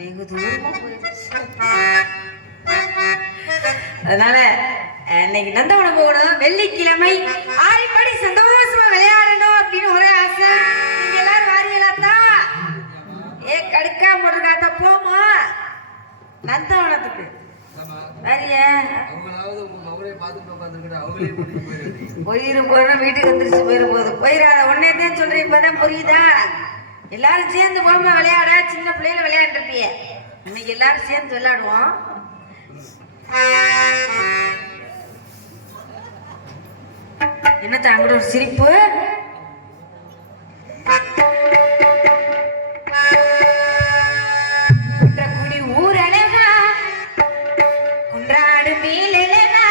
வெகு தூரமா போயிடுச்சு. அதனால இன்னைக்கு நந்தவனம் போகணும். வெள்ளிக்கிழமை ஆடிப்படி சந்தோஷமா விளையாடணும் அப்படின்னு ஒரே ஆசை. நீங்க எல்லாரும் வாரியலாத்தா? கடுக்கா முருகாத்தா போமா நந்தவனத்துக்கு வரிய போயிரு போற வீட்டுக்கு வந்துருச்சு. போயிரு போகுது போயிடாத உடனே தான் சொல்றேன். இப்பதான் புரியுதா? எல்லாரும் சேர்ந்து போமா விளையாட. சின்ன பிள்ளைல விளையாண்டுருப்பிய. இன்னைக்கு எல்லாரும் சேர்ந்து விளையாடுவோம். என்னத்த அங்கிட்ட ஒரு சிரிப்பு? குன்றக்குடி ஊர் அழகா, குன்றாடு மேல் அழகா,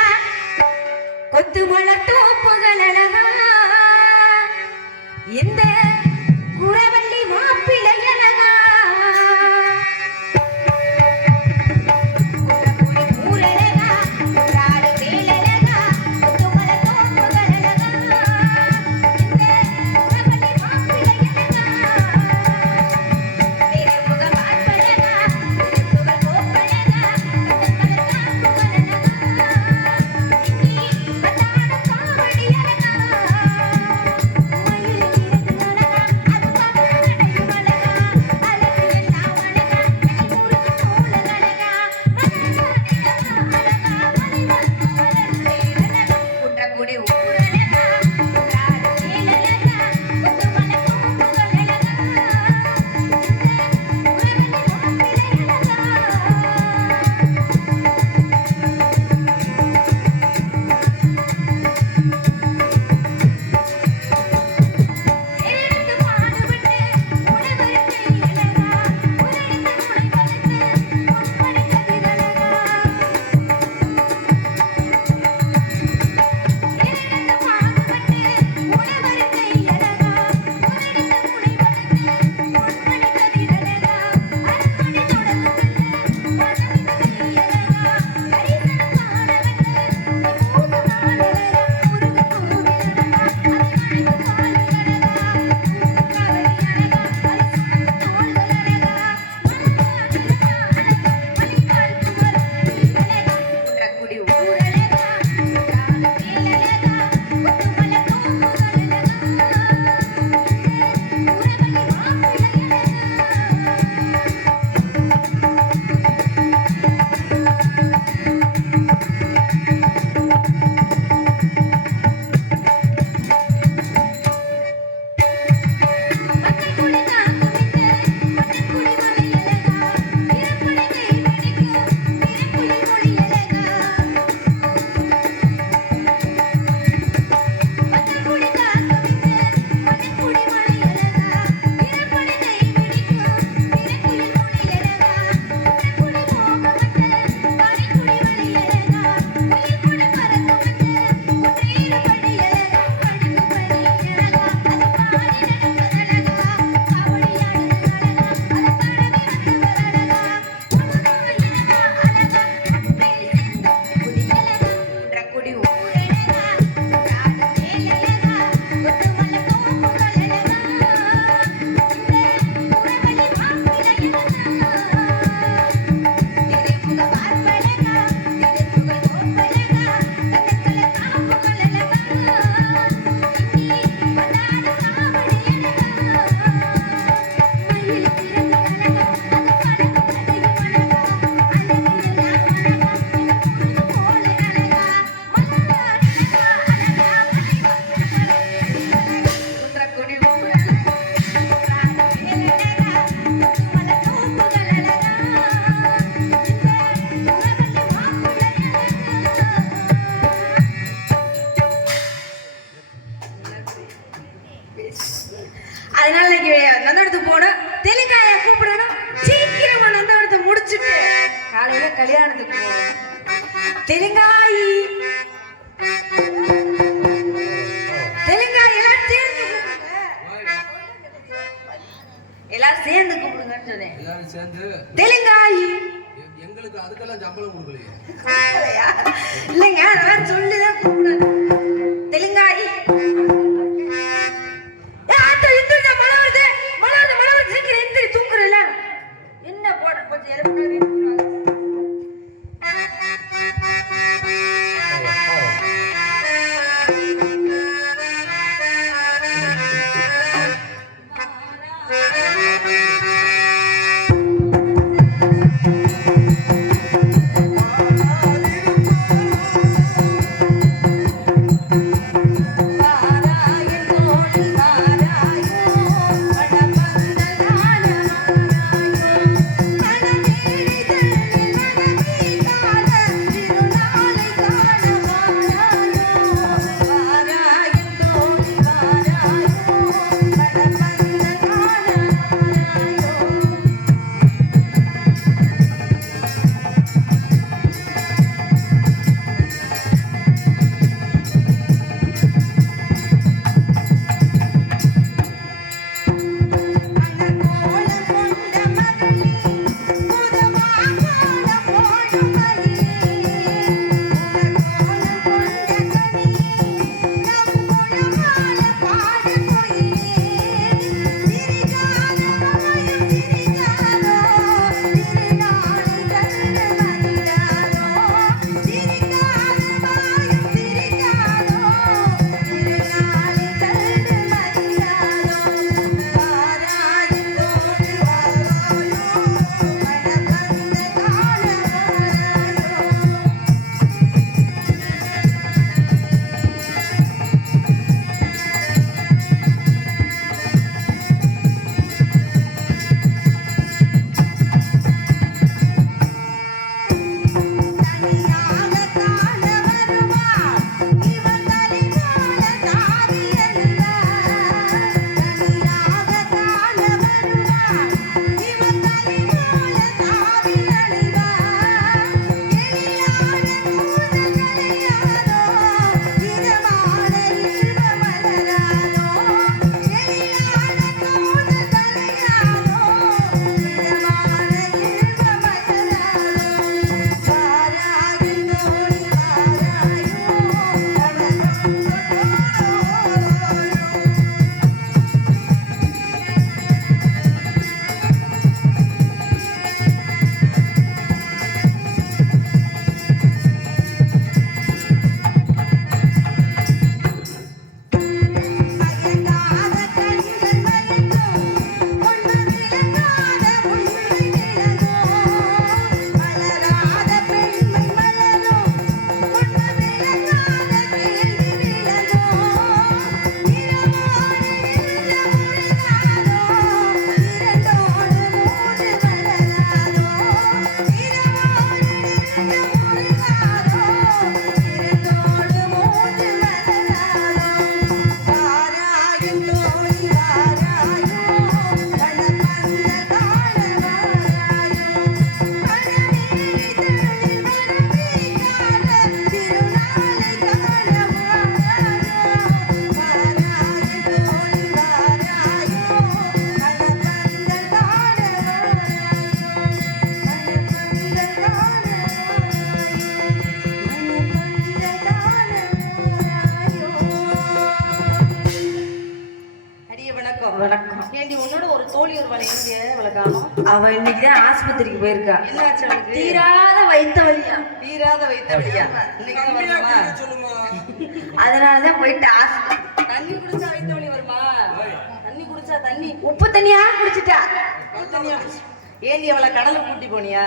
கொத்து மலர் தோப்புகள் அழகா, இந்த குறவள்ளி மாப்பிள்ளை அழகா. அதனால இன்னைக்கு நந்தவனத்துக்கு போனோம். தெலுங்காய கூப்பிடணும். சீக்கிரமா நந்தவனத்தை முடிச்சுட்டு காலையில கல்யாணத்துக்கு போகணும். தெலுங்காயி தெலுங்காய் எல்லாரும் சேர்ந்து கூப்பிடுங்கன்னு சொன்னேன். எல்லாரும் சேர்ந்து தெலுங்காயி எங்களுக்கு அதுக்கெல்லாம் சம்பளம் கொடுக்கலையா? இல்லைங்க, அதெல்லாம் சொல்லிதான் கூப்பிடுறேன். தெலுங்காயி வணக்கம். ஏண்டி உன்னோட ஒரு தோழி ஒரு வலை எங்க அவளை காணோம்? அவ இன்னைக்குதான் ஆஸ்பத்திரிக்கு போயிருக்கா. என்னாச்சு அவளுக்கு? தீராத வைத்த வலியா. தீராத வைத்த வலியா? அதனாலதான் போயிட்டு ஆஸ்பத்திரி. தண்ணி குடிச்சா வைத்த வலி வருமா? தண்ணி குடிச்சா தண்ணி உப்பு தண்ணியா குடிச்சிட்டா. உப்பு தண்ணியா குடிச்சு. ஏண்டி அவளை கடலை கூட்டி போனியா?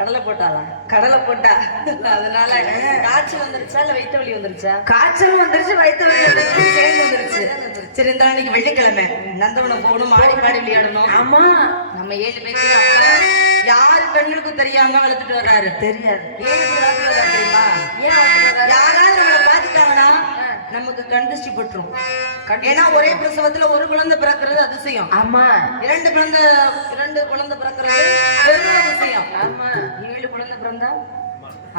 கடலை போட்டாளா? கடலை போட்டா. அதனால காய்ச்சல் வந்துருச்சா இல்ல வைத்த வலி வந்துருச்சா? காய்ச்சல் வந்துருச்சு, வைத்த வலி சேர்ந்து வந்துருச்சு. சரி, இந்த நாளைக்கு வெள்ளிக்கிழமை நந்தவனம் போகணும், ஆடி பாடி விளையாடணும். ஆமா, நம்ம 7 பேரையும் யாரு பெண்களுக்கும் தெரியாம வளர்த்துட்டு வர்றாரு. தெரியாது. ஏன் வளர்த்துட்டு வர்றாரு தெரியுமா? யாராவது நம்மளை பாத்துட்டாங்கன்னா நமக்கு கண்டிஷ்டி போட்டுரும். ஏன்னா ஒரே பிரசவத்துல ஒரு குழந்தை பிறக்கிறது அதிசயம். ஆமா. 2 குழந்தை பிறக்கிறது பெரும் அதிசயம். ஆமா. 7 குழந்தை பிறந்தா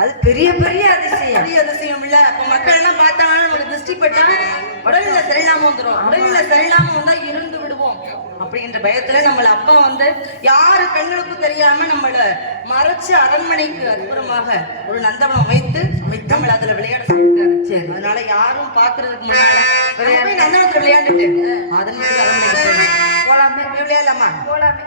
அது பெரிய பெரிய அதிசயம். பெரிய அதிசயம் இல்ல? அப்ப மக்கள் எல்லாம் பார்த்தாங்கன்னா நமக்கு திருஷ்டி பட்டா உடல்ல சரியில்லாம வந்துடும். உடல்ல சரியில்லாம வந்தா இருந்து விடுவோம் அப்படின்ற பயத்துல நம்மள அப்பா வந்து யாரு பெண்களுக்கும் தெரியாம நம்மள மறைச்சு அரண்மனைக்கு அற்புதமாக ஒரு நந்தவனம் வைத்து நம்மள அதுல விளையாட சொல்லிட்டாரு. சரி, அதனால யாரும் பாக்குறதுக்கு முன்னால நந்தவனத்துல விளையாண்டுட்டு அதன் அரண்மனைக்கு போலாமே. விளையாடலாமா? போலாமே.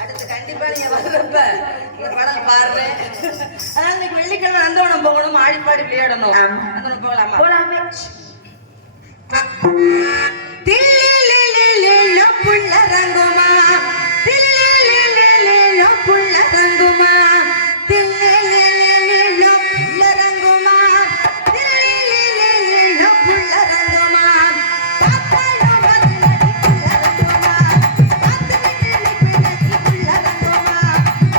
அடுத்து கண்டிப்பா நீங்க வர்றப்ப இந்த பாடல் பாருங்க. அதனால இன்னைக்கு வெள்ளிக்கிழமை நந்தவனம் போகணும், ஆடிப்பாடி விளையாடணும். நந்தவனம் போகலாமா? போலாமே. தில்லிலிலிலிலோ புள்ளரங்குமா, தில்லிலிலிலிலோ புள்ளரங்குமா, தில்லிலிலிலிலோ புள்ளரங்குமா, தில்லிலிலிலிலோ புள்ளரங்குமா. பாப்பாளோ மதுரடி புள்ளரங்குமா, பாத்துக்கிட்டு பிள்ளடி புள்ளரங்குமா,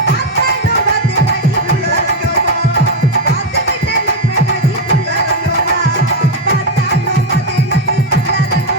பாப்பாளோ மதுரடி புள்ளரங்குமா, பாத்துக்கிட்டு பிள்ளடி புள்ளரங்குமா, பாத்தாளோ மதுரடி புள்ளரங்குமா.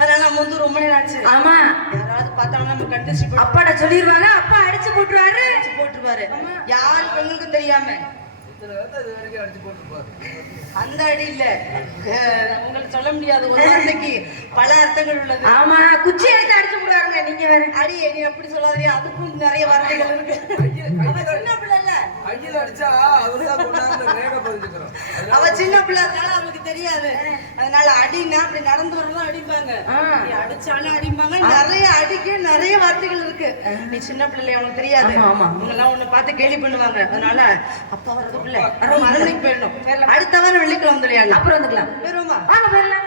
அதனால நம்ம வந்து ரொம்ப நேரம் ஆச்சு. ஆமா, யாராவது பார்த்தாலும் நம்ம கண்டிச்சு அப்பாட சொல்லிடுவாங்க, அப்பா அடிச்சு போட்டுருவாரு. யாரு பெண்களுக்கும் தெரியாம அந்த அடி இல்ல, உங்களுக்கு சொல்ல முடியாது. ஒரு வார்த்தைக்கு பல அர்த்தங்கள் உள்ளது. ஆமா, குச்சி எடுத்து அடிச்சு போடுவாருங்க. நீங்க வேற அடி நீ அப்படி சொல்லாதீங்க, அதுக்கும் நிறைய வார்த்தைகள் இருக்கு. சின்ன பிள்ளை இல்ல, அவ சின்ன பிள்ளை, அதனால அவளுக்கு தெரியாது. அதனால அடினா அப்படி நடந்து வரலாம் அடிப்பாங்க, அடிச்சாலும் அடிப்பாங்க. நிறைய அடிக்க நிறைய வார்த்தைகள் இருக்கு. நீ சின்ன பிள்ளை, அவனுக்கு தெரியாது. அவங்க எல்லாம் ஒண்ணு பார்த்து கேலி பண்ணுவாங்க. அதனால அப்பா வரது பிள்ளை அரண்மனைக்கு போயிடணும். அடுத்த வாரம் வெள்ளிக்கிழமை வந்துடலாம், அப்புறம் வந்துக்கலாம். போயிருவோமா? வாங்க போயிடலாம்.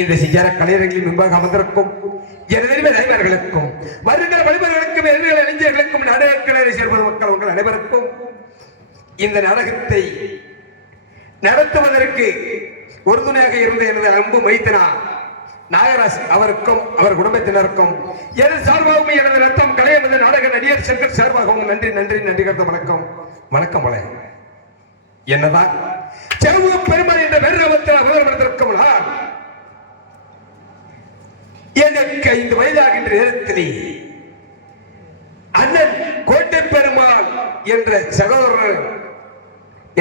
இந்த சிஜார கலைஞர்களின் முன்பாக அமர்ந்திருக்கும் எனது தலைவர்களுக்கும் வருகிற வழிபர்களுக்கும் எதிர்கள் இளைஞர்களுக்கும் நாடகக்கலை சேர்ப்பது மக்கள் உங்கள் அனைவருக்கும் இந்த நாடகத்தை நடத்துவதற்கு உறுதுணையாக இருந்த எனது அன்பு மைத்தனா நாகராஜ் அவருக்கும் அவர் குடும்பத்தினருக்கும் எனது சார்பாகவும் எனது ரத்தம் கலையமது நாடக நடிகர் சங்கர் சார்பாகவும் நன்றி நன்றி நன்றி கருத்த வணக்கம் வணக்கம் போல என்னதான் செருவு பெருமாள் என்ற பெருமத்தில் அவதரப்படுத்திருக்கும் நான் எனக்கு 5 வயதாகின்ற நேரத்திலே அண்ணன் கோட்டை பெருமாள் என்ற சகோதரர்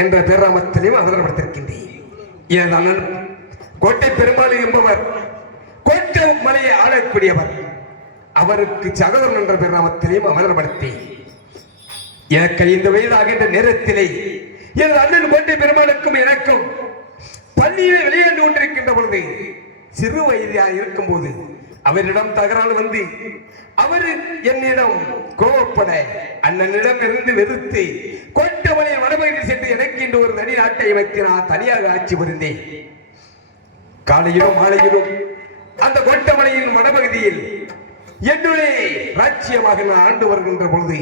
என்ற பேராமத்திலையும் அவதரப்படுத்திருக்கின்றேன். எனது அண்ணன் கோட்டை பெருமாள் என்பவர் கோட்டை மலையை ஆளக்கூடியவர். அவருக்கு சகோதரன் என்ற பேராமத்திலையும் அவதரப்படுத்தி எனக்கு 5 வயதாகின்ற நேரத்திலே எனது அண்ணன் கோட்டை பெருமாளுக்கும் எனக்கும் பள்ளியில் விளையாண்டு கொண்டிருக்கின்ற பொழுது சிறு வயதாக இருக்கும் போது அவரிடம் தகராறு வந்து அவர் என்னிடம் கோவப்பட அண்ணனிடம் இருந்து வெறுத்து கோட்டமலையை வடபகுதி சென்று எனக்கு என்று ஒரு தனி நாட்டை அமைத்து நான் தனியாக ஆட்சி புரிந்தேன். காலையிலும் மாலையிலும் அந்த கோட்டமலையின் வடபகுதியில் என்னுடைய ராஜ்யமாக நான் ஆண்டு வருகின்ற பொழுது,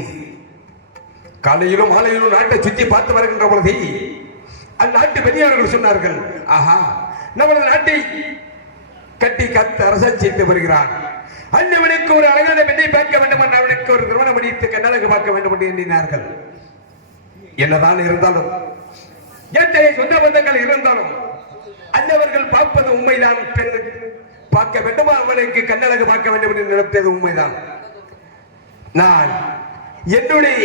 காலையிலும் மாலையிலும் நாட்டை சுற்றி பார்த்து வருகின்ற பொழுது அந்நாட்டு பெரியார்கள் சொன்னார்கள், ஆஹா, நமது நாட்டை கட்டி கத்து அரசாட்சித்து வருகிறான். அண்ணவனுக்கு ஒரு அழகான பெண்ணை பார்க்க வேண்டும் என்று அவனுக்கு ஒரு திருமணம் முடித்து கண்ணழகு பார்க்க வேண்டும் என்று எண்ணினார்கள். என்னதான் இருந்தாலும், எத்தனை சொந்த பந்தங்கள் இருந்தாலும் அண்ணவர்கள் பார்ப்பது உண்மைதான். பெண் பார்க்க வேண்டுமா, அவனுக்கு கண்ணழகு பார்க்க வேண்டும் என்று நினைத்தது உண்மைதான். நான் என்னுடைய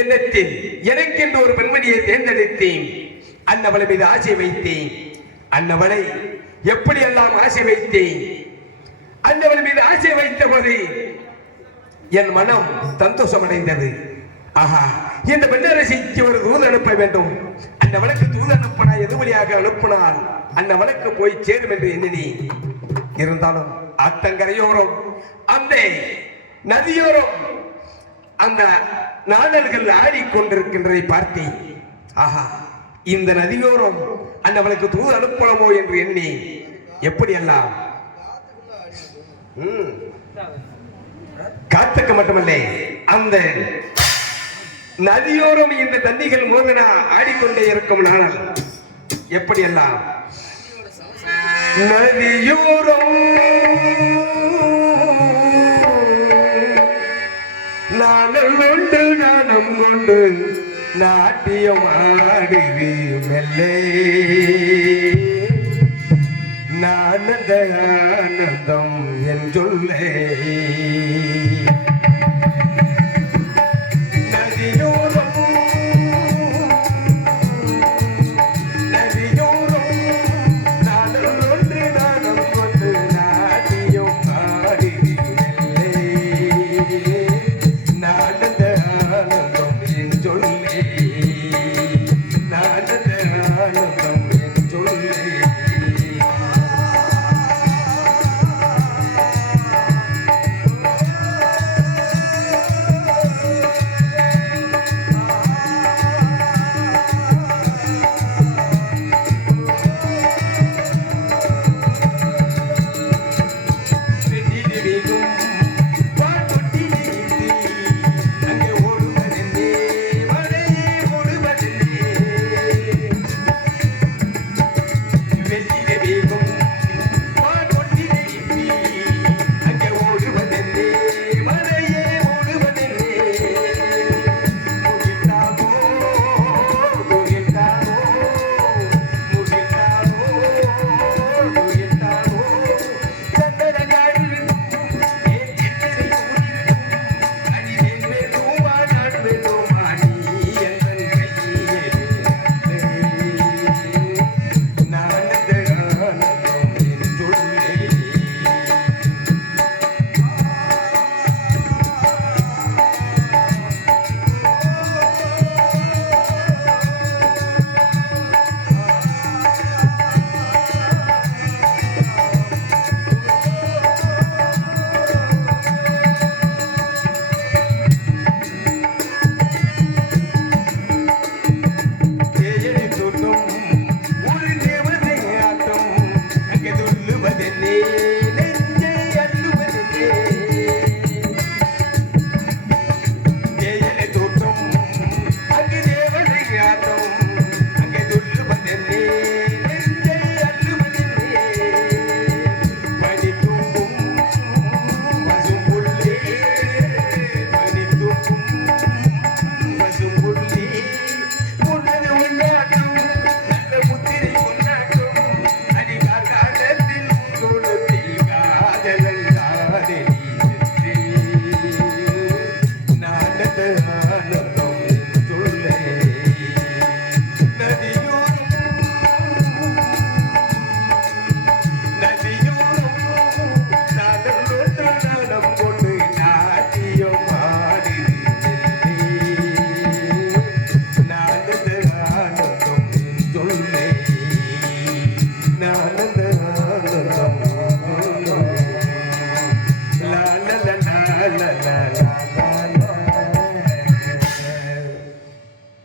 எண்ணத்தில் எனக்கென்று ஒரு பெண்மணியை தேர்ந்தெடுத்தேன். அன்னவளை மீது ஆசை வைத்தேன். அன்னவளை எப்படி எல்லாம் ஆசை வைத்தேன். அன்னவள் மீது ஆசை வைத்த போது என் மனம் சந்தோஷம் அடைந்தது. ஆஹா, இந்த பெண்ணரசிக்கு ஒரு தூது அனுப்ப வேண்டும். அந்த வழக்கு தூது அனுப்பினா எது வழியாக அனுப்பினால் அந்த வழக்கு போய் சேரும் என்று எண்ணினேன். இருந்தாலும் ஆத்தங்கரையோரம் அந்த நதியோரம் அந்த நாணல்கள் ஆடிக்கொண்டிருக்கின்றதை பார்த்தேன். ஆஹா, இந்த நதியோரம் அந்தவளுக்கு தூது அனுப்பலாமோ என்று எண்ணி எப்படி எல்லாம் காத்துக்க மட்டுமல்ல, அந்த நதியோரம் இந்த தண்ணிகள் மோதனா ஆடிக்கொண்டே இருக்கும் நாணல் எப்படி எல்லாம் நதியோரம் நாணல் கொண்டு நாணம் கொண்டு நாட்டியம் ஆடுவி மெல்லே நானந்த ஆனந்தம் என் சொல்லே நதியோரம் நதியோரம் நாடல் ஒன்று நாடம் கொண்டு நாட்டியம் ஆடுவி மெல்லே நானந்த ஆனந்தம் என் சொல்லே நானந்த ஆனந்தம் என் சொல்லே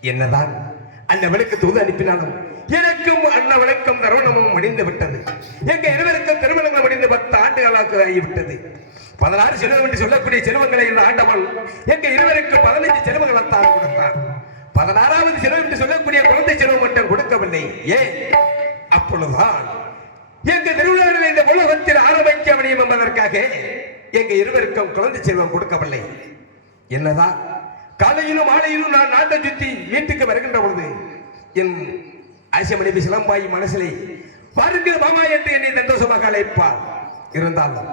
என்னதான் அண்ணவளுக்கு தூது அனுப்பினாலும் எனக்கும் அண்ணவளுக்கும் தருணமும் முடிந்து விட்டது. எங்க இருவருக்கும் திருமணங்கள் முடிந்து 10 ஆண்டுகளாக ஆகிவிட்டது. 16 செல்வம் என்று சொல்லக்கூடிய செல்வங்களை இந்த ஆண்டவன் எங்க இருவருக்கு 15 செல்வங்களைத்தான் கொடுத்தான். 16வது செல்வம் என்று சொல்லக்கூடிய குழந்தை செல்வம் மட்டும் கொடுக்கவில்லை. ஏன்? அப்பொழுதுதான் எங்க திருவிழாவில் இந்த உலகத்தில் ஆரம்பிக்க முடியும் என்பதற்காக எங்க இருவருக்கும் குழந்தை செல்வம் கொடுக்கவில்லை. என்னதான் காலையிலும் மாலையிலும் நான் நாட்டை சுற்றி வீட்டுக்கு வருகின்ற பொழுது என் ஆசியமணி சிலம்பாய் மனசிலே பாருங்கள் மாமா என்று என்னை சந்தோஷமாக அழைப்பார். இருந்தாலும்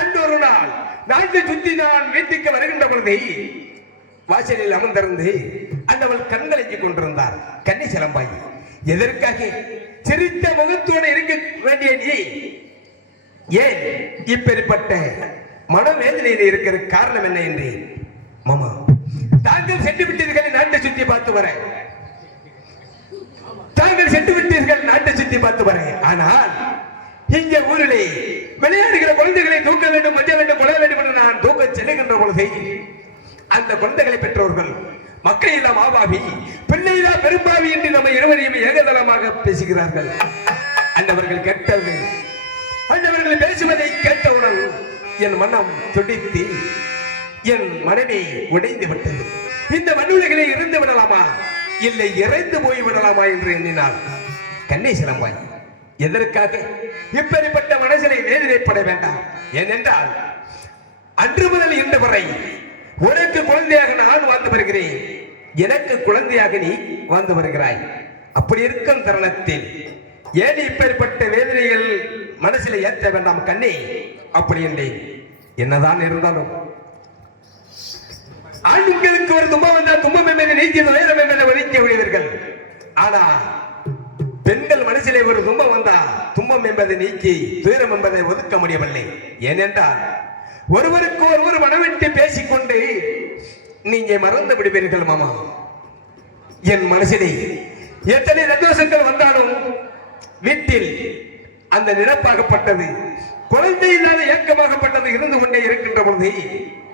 அன்றொரு நாள் நாட்டை சுற்றி நான் வீட்டுக்கு வருகின்ற பொழுது வாசலில் அமர்ந்திருந்து அந்தவள் கண்கலங்கி கொண்டிருந்தார். கன்னி சிலம்பாய், எதற்காக சிரித்த முகத்தோடு இருக்க வேண்டிய நீ ஏன் இப்பேற்பட்ட மனவேதனையில் இருக்கிற காரணம் என்ன என்று மாமா தாங்கள் சென்று விட்டீர்கள் நாட்டை சுற்றி பார்த்து வர. தாங்கள் சென்று விட்டீர்கள் நாட்டை சுற்றி பார்த்து வர. ஆனால் இங்க ஊரிலே விளையாடுகிற குழந்தைகளை தூக்க வேண்டும், மஞ்ச வேண்டும், கொள்ள வேண்டும் என்று நான் தூக்க செல்லுகின்ற பொழுது அந்த குழந்தைகளை பெற்றோர்கள் மக்கள் இல்லா மாபாவி, பிள்ளையிலா பெரும்பாவி என்று நம்ம இருவரையும் ஏகதளமாக பேசுகிறார்கள். அந்தவர்கள் கேட்டவர்கள் அந்தவர்கள் பேசுவதை கேட்டவுடன் என் மனம் துடித்து என் மனமே உடைந்து விட்டது. இந்த மண்ணுலகிலே இருந்து விடலாமா இல்லை இறைந்து போய் விடலாமா என்று எண்ணினாள் கன்னி சிலம்பாய். எதற்காக இப்படிப்பட்ட மனசிலை வேதனைப்பட வேண்டாம். ஏனென்றால் அன்று முதல் இன்று வரை உனக்கு குழந்தையாக நான் வாழ்ந்து வருகிறேன், எனக்கு குழந்தையாக நீ வாழ்ந்து வருகிறாய். அப்படி இருக்கும் தருணத்தில் ஏன் இப்படிப்பட்ட வேதனைகள் மனசில ஏற்ற வேண்டாம் கண்ணே அப்படி என்றேன். என்னதான் இருந்தாலும் ஆண்களுக்கு ஒரு துன்பம் வந்தால் துன்பம் என்பதை நீக்கி துயரம் என்பதை ஒதுக்கி விடுவீர்கள். ஆனா பெண்கள் மனசிலே ஒரு துன்பம் வந்தா துன்பம் என்பதை நீக்கி துயரம் என்பதை ஒதுக்க முடியவில்லை. ஏனென்றால் ஒருவருக்கு ஒருவர் மனவிட்டு பேசிக்கொண்டு நீங்க மறந்து விடுவீர்கள் மாமா. என் மனசிலே எத்தனை சந்தோஷங்கள் வந்தாலும் வீட்டில் அந்த நினைப்பாகப்பட்டது குழந்தை இல்லாத ஏக்கமாகப்பட்டது இருந்து கொண்டே இருக்கின்ற பொழுது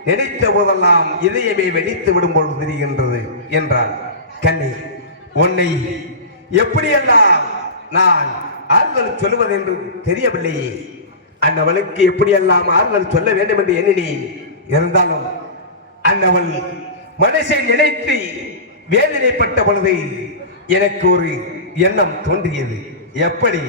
நினைத்த போதெல்லாம் இதயமே வெடித்து விடும் பொழுது தெரிகின்றது என்றால் கண்ணி, உன்னை எப்படியெல்லாம் நான் ஆறுதல் சொல்லுவது என்று தெரியவில்லையே. அந்தவளுக்கு எப்படியெல்லாம் ஆறுதல் சொல்ல வேண்டும் என்று எண்ணினேன். இருந்தாலும் அந்தவள் மனசை நினைத்து வேதனைப்பட்ட பொழுது எனக்கு ஒரு எண்ணம் தோன்றியது. எப்படி?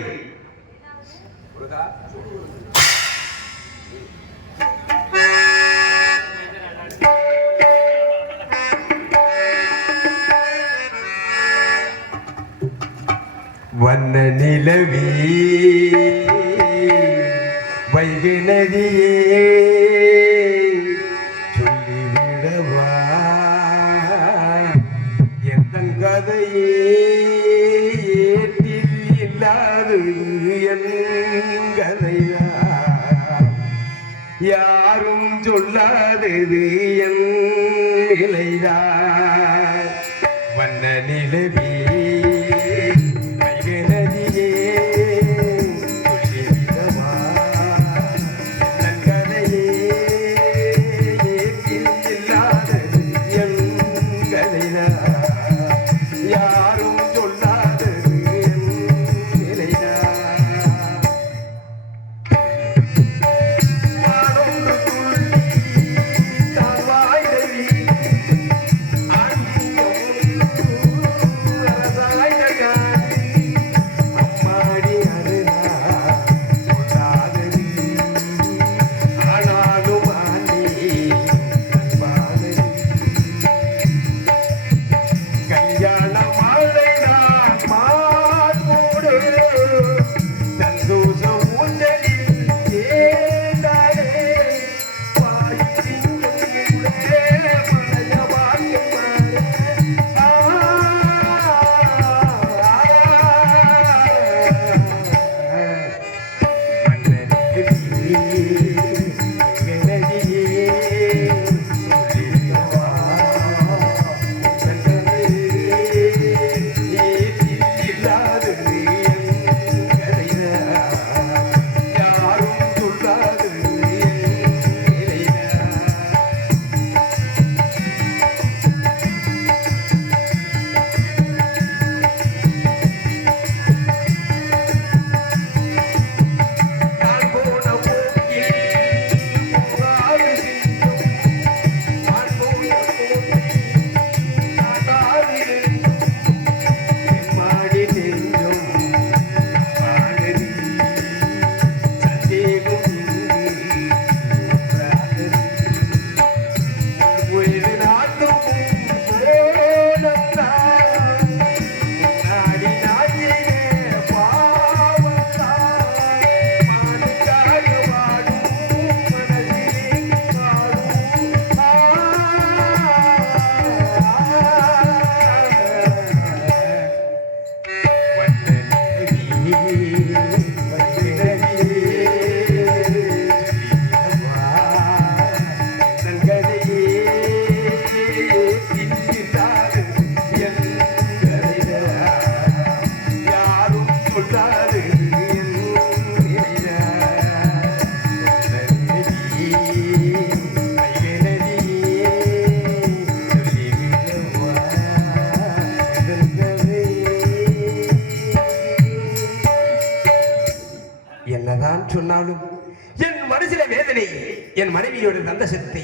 வண்ண நிலவே வைகை நதியே சொல்லிவிடவா எந்த கதையே ஏற்றில் இல்லாதது என் கதைதான், யாரும் சொல்லாதது என் நிலைதான். வண்ண நிலவே என்னதான் சொன்னாலும் என் மனசில வேதனை என் மனைவியோட தந்த சக்தி